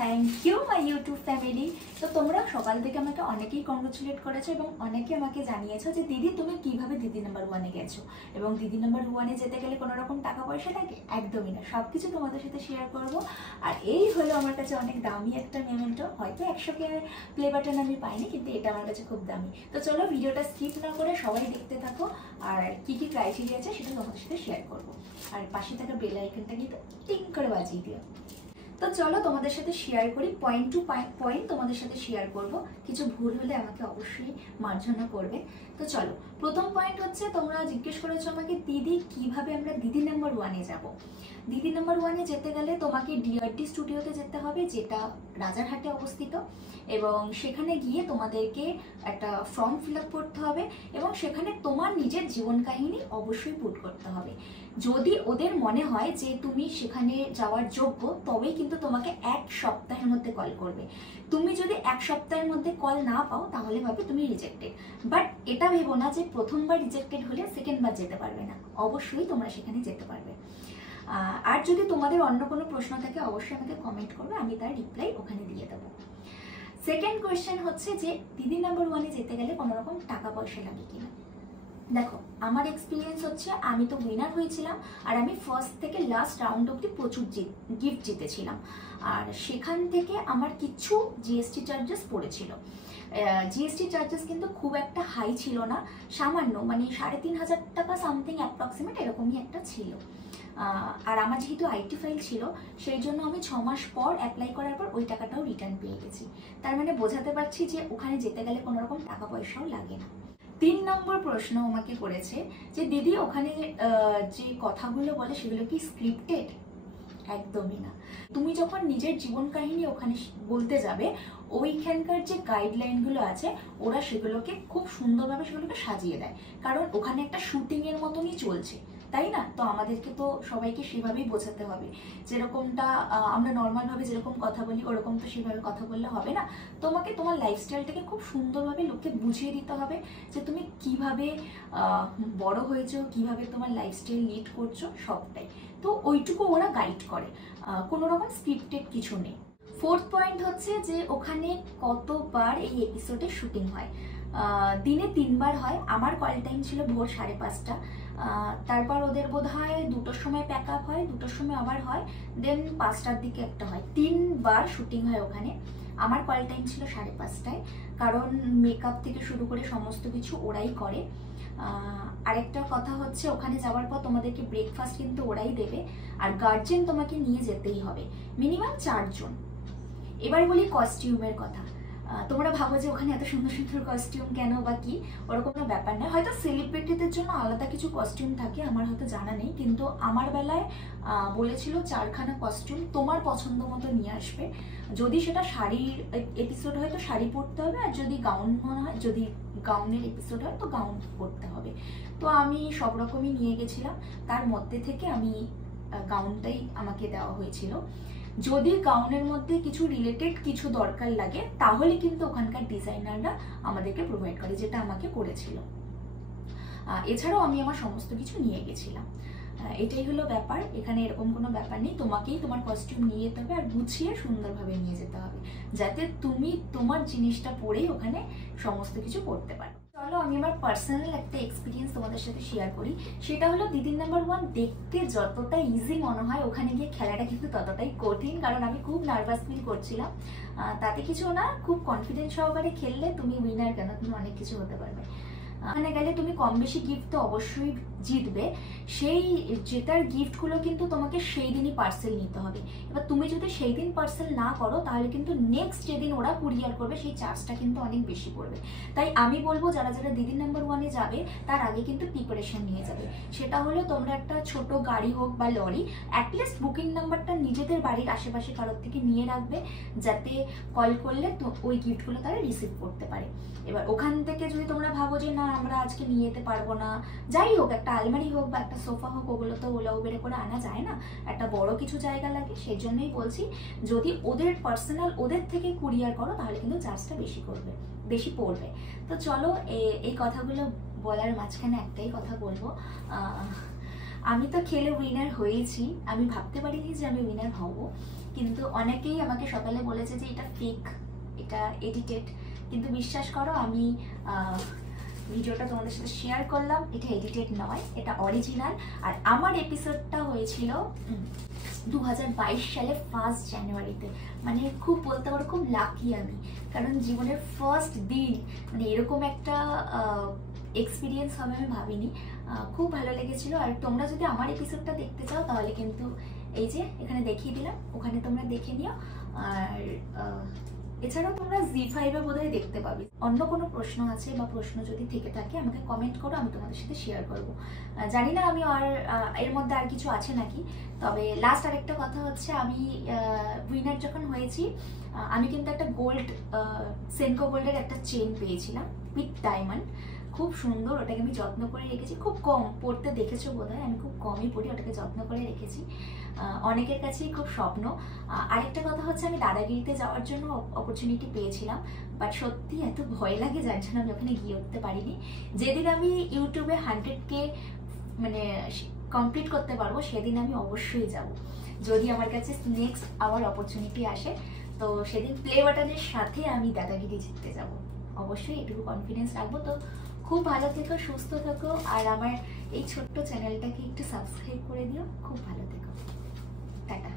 Thank you my YouTube family. তো তোমরা সকাল থেকে আমাকে অনেকেই কংগ্রেচুলেট করেছো এবং অনেকে আমাকে জানিয়েছো যে দিদি তুমি কিভাবে দিদি নাম্বার ওয়ানে গেছো, এবং দিদি নাম্বার ওয়ানে যেতে গেলে কোনো রকম টাকা পয়সা লাগে? একদমই না, সব কিছু তোমাদের সাথে শেয়ার করবো। আর এই হলো আমার কাছে অনেক দামি একটা মেমেন্টো। হয়তো 100K প্লে বাটন আমি পাইনি, কিন্তু এটা আমার কাছে খুব দামি। তো চলো ভিডিওটা স্কিপ না করে সবাই দেখতে থাকো, আর কি কি ক্রাইটেরিয়া আছে সেটা তোমাদের সাথে শেয়ার করবো। আর পাশে থাকা বেল আইকনটা কিন্তু টিং করে বাজিয়ে দিও। তো চলো তোমাদের সাথে শেয়ার করি, পয়েন্ট টু পয়েন্ট তোমাদের সাথে শেয়ার করব। কিছু ভুল হলে আমাকে অবশ্যই মার্জনা করবে। তো চলো, প্রথম পয়েন্ট হচ্ছে, তোমরা জিজ্ঞেস করেছো আমাকে দিদি কিভাবে আমরা দিদি নাম্বার ওয়ানে যাব। দিদি নাম্বার ওয়ানে যেতে গেলে তোমাকে ডিআরডি স্টুডিওতে যেতে হবে, যেটা রাজারহাটে অবস্থিত, এবং সেখানে গিয়ে তোমাদেরকে একটা ফর্ম ফিল আপ করতে হবে এবং সেখানে তোমার নিজের জীবন কাহিনী অবশ্যই পুট করতে হবে। যদি ওদের মনে হয় যে তুমি সেখানে যাওয়ার যোগ্য, তবেই কিন্তু তোমাকে 1 সপ্তাহের মধ্যে কল করবে। তুমি যদি 1 সপ্তাহের মধ্যে কল না পাও, তাহলে ভাবে তুমি রিজেক্টেড। বাট এটা ভেবো না যে প্রথমবার রিজেক্টেড হলে সেকেন্ডবার যেতে পারবে না, অবশ্যই তোমরা সেখানে যেতে পারবে। আর যদি তোমাদের অন্য কোনো প্রশ্ন থাকে, অবশ্যই আমাকে কমেন্ট করবে, আমি তার রিপ্লাই ওখানে দিয়ে দেবো। সেকেন্ড কোয়েশ্চেন হচ্ছে যে দিদি নাম্বার ওয়ানে যেতে গেলে কোনো রকম টাকা পয়সা লাগে কিনা। দেখো, আমার এক্সপিরিয়েন্স হচ্ছে, আমি তো উইনার হয়েছিলাম, আর আমি ফার্স্ট থেকে লাস্ট রাউন্ড অব্দি প্রচুর গিফট জিতেছিলাম। আর সেখান থেকে আমার কিছু জিএসটি চার্জেস পড়েছিল। জিএসটি চার্জেস কিন্তু খুব একটা হাই ছিল না, সামান্য, মানে 3,500 টাকা সামথিং অ্যাপ্রক্সিমেট এরকমই একটা ছিল। আর আমার যেহেতু আইটি ফাইল ছিল, সেই জন্য আমি 6 মাস পর অ্যাপ্লাই করার পর ওই টাকাটাও রিটার্ন পেয়ে গেছি। তার মানে বোঝাতে পারছি যে ওখানে যেতে গেলে কোনো রকম টাকা পয়সাও লাগে না। 3 নম্বর প্রশ্ন আমাকে করেছে যে দিদি ওখানে যে কথাগুলো বলে সেগুলো কি স্ক্রিপ্টেড? একদমই না। তুমি যখন নিজের জীবন কাহিনী ওখানে বলতে যাবে, ওইখানকার যে গাইডলাইনগুলো আছে ওরা সেগুলোকে খুব সুন্দরভাবে সেগুলোকে সাজিয়ে দেয়, কারণ ওখানে একটা শুটিংয়ের মতনই চলছে, তাই না? তো আমাদেরকে তো সবাইকে সেভাবেই বোঝাতে হবে। যেরকমটা আমরা নর্মালভাবে যেরকম কথা বলি, ওরকম তো সেভাবে কথা বললে হবে না। তোমাকে তোমার লাইফস্টাইলটাকে খুব সুন্দরভাবে লোককে বুঝিয়ে দিতে হবে যে তুমি কিভাবে বড় হয়েছো, কিভাবে তোমার লাইফস্টাইল লিড করছো, সবটাই। তো ওইটুকু ওরা গাইড করে, কোনো রকম স্ক্রিপ্টেড কিছু নেই। ফোর্থ পয়েন্ট হচ্ছে যে ওখানে কতবার এই এপিসোডে শুটিং হয়। দিনে 3 বার হয়। আমার কল টাইম ছিল ভোর 5:30টা, তারপর ওদের বোধ হয় 2টোর সময় প্যাক আপ হয়, 2টোর সময় আবার হয়, দেন 5টার দিকে একটা হয়। 3 বার শুটিং হয় ওখানে। আমার কল টাইম ছিল 5:30টায়, কারণ মেকআপ থেকে শুরু করে সমস্ত কিছু ওরাই করে। আরেকটা কথা হচ্ছে, ওখানে যাওয়ার পর তোমাদেরকে ব্রেকফাস্ট কিন্তু ওরাই দেবে, আর গার্জেন তোমাকে নিয়ে যেতেই হবে, মিনিমাম 4 জন। এবার বলি কস্টিউমের কথা। তোমরা ভাবো যে ওখানে এত সুন্দর সুন্দর কস্টিউম কেন বা কি, ওরকম কোনো ব্যাপার না। হয়তো সেলিব্রিটিদের জন্য আলাদা কিছু কস্টিউম থাকে, আমার হয়তো জানা নেই, কিন্তু আমার বেলায় বলেছিল 4খানা কস্টিউম তোমার পছন্দ মতো নিয়ে আসবে। যদি সেটা শাড়ির এপিসোড হয় তো শাড়ি পরতে হবে, আর যদি গাউন হয়, যদি গাউনের এপিসোড হয় তো গাউন পরতে হবে। তো আমি সব রকমই নিয়ে গেছিলাম, তার মধ্যে থেকে আমি গাউনটাই আমাকে দেওয়া হয়েছিল। যদি গাউনের মধ্যে কিছু রিলেটেড কিছু দরকার লাগে, তাহলে কিন্তু ওখানকার ডিজাইনাররা আমাদেরকে প্রোভাইড করে, যেটা আমাকে করেছিল। এছাড়াও আমি আমার সমস্ত কিছু নিয়ে গেছিলাম। এটাই হলো ব্যাপার। এখানে এরকম কোনো ব্যাপার নেই, তোমাকেই তোমার কস্টিউম নিয়ে যেতে হবে, আর গুছিয়ে সুন্দরভাবে নিয়ে যেতে হবে, যাতে তুমি তোমার জিনিসটা পরেই ওখানে সমস্ত কিছু করতে পারো। চলো, আমি আমার পার্সোনাল একটা এক্সপিরিয়েন্স তোমাদের সাথে শেয়ার করি। সেটা হলো, দিদি নাম্বার ওয়ান দেখতে যতটা ইজি মনে হয়, ওখানে গিয়ে খেলাটা কিন্তু ততটাই কঠিন, কারণ আমি খুব নার্ভাস ফিল করছিলাম। তাতে কিছু না, খুব কনফিডেন্স সহকারে খেললে তুমি উইনার কেন, তুমি অনেক কিছু হতে পারবে। ওখানে গেলে তুমি কম বেশি গিফট তো অবশ্যই জিতবে, সেই জেতার গিফটগুলো কিন্তু তোমাকে সেই দিনই পার্সেল নিতে হবে। এবার তুমি যদি সেই দিন পার্সেল না করো, তাহলে কিন্তু নেক্সট যেদিন ওরা কুরিয়ার করবে সেই চার্জটা কিন্তু অনেক বেশি পড়বে। তাই আমি বলবো, যারা যারা দিদি নাম্বার ওয়ানে যাবে, তার আগে কিন্তু প্রিপারেশন নিয়ে যাবে। সেটা হলো, তোমরা একটা ছোট গাড়ি হোক বা লরি, অ্যাটলিস্ট বুকিং নাম্বারটা নিজেদের বাড়ির আশেপাশে কারোর থেকে নিয়ে রাখবে, যাতে কল করলে তো ওই গিফটগুলো তারা রিসিভ করতে পারে। এবার ওখান থেকে যদি তোমরা ভাবো যে না, আমরা আজকে নিয়ে যেতে পারবো না, যাই হোক, একটা আলমারি হোক বা একটা সোফা হোক, ওগুলো তো ওলা উবেরে করে আনা যায় না, একটা বড় কিছু জায়গা লাগে। সেই জন্যই বলছি, যদি ওদের পার্সোনাল ওদের থেকে কুরিয়ার করো, তাহলে কিন্তু চার্জটা বেশি পড়বে। তো চলো, এই কথাগুলো বলার মাঝখানে একটাই কথা বলবো, আমি তো খেলে উইনার হয়েছি। আমি ভাবতে পারিনি যে আমি উইনার হব, কিন্তু অনেকেই আমাকে সকালে বলেছে যে এটা ফেক, এটা এডিটেড, কিন্তু বিশ্বাস করো আমি ভিডিওটা তোমাদের সাথে শেয়ার করলাম, এটা এডিটেড নয়, এটা অরিজিনাল। আর আমার এপিসোডটা হয়েছিল 2022 সালে 1 জানুয়ারিতে। মানে খুব বলতে পারো খুব লাকি আমি, কারণ জীবনের ফার্স্ট দিন মানে এরকম একটা এক্সপিরিয়েন্স হবে আমি ভাবিনি। খুব ভালো লেগেছিল। আর তোমরা যদি আমার এপিসোডটা দেখতে চাও তাহলে কিন্তু এই যে এখানে দেখিয়ে দিলাম, ওখানে তোমরা দেখে নিও। আর এছাড়াও তোমরা জি5-এ বোধহয় দেখতে পাবে। অন্য কোনো প্রশ্ন আছে বা প্রশ্ন যদি থেকে থাকে আমাকে কমেন্ট করো, আমি তোমাদের সাথে শেয়ার করবো। জানি না আমি আর এর মধ্যে আর কিছু আছে নাকি। তবে লাস্ট আরেকটা কথা হচ্ছে, আমি উইনার যখন হয়েছি আমি কিন্তু একটা গোল্ড সেনকো গোল্ডের একটা চেন পেয়েছিলাম উইথ ডায়মন্ড, খুব সুন্দর। ওটাকে আমি যত্ন করে রেখেছি, খুব কম পড়তে দেখেছো বোধহয়, আমি খুব কমই পড়ি, ওটাকে যত্ন করে রেখেছি। অনেকের কাছেই খুব স্বপ্ন। আরেকটা কথা হচ্ছে, আমি দাদাগিরিতে যাওয়ার জন্য অপরচুনিটি পেয়েছিলাম, বাট সত্যি এত ভয় লাগে যার জন্য আমি ওখানে গিয়ে উঠতে পারিনি। যেদিন আমি ইউটিউবে 100K মানে কমপ্লিট করতে পারবো সেদিন আমি অবশ্যই যাব, যদি আমার কাছে নেক্সট আবার অপরচুনিটি আসে। তো সেদিন প্লে বাটনের সাথে আমি দাদাগিরি জিততে যাব, অবশ্যই এটুকু কনফিডেন্স রাখবো। তো খুব ভালো থেকো, সুস্থ থেকো, আর আমার এই ছোট্ট চ্যানেলটাকে একটু সাবস্ক্রাইব করে দিও। খুব ভালো থেকো, টাটা।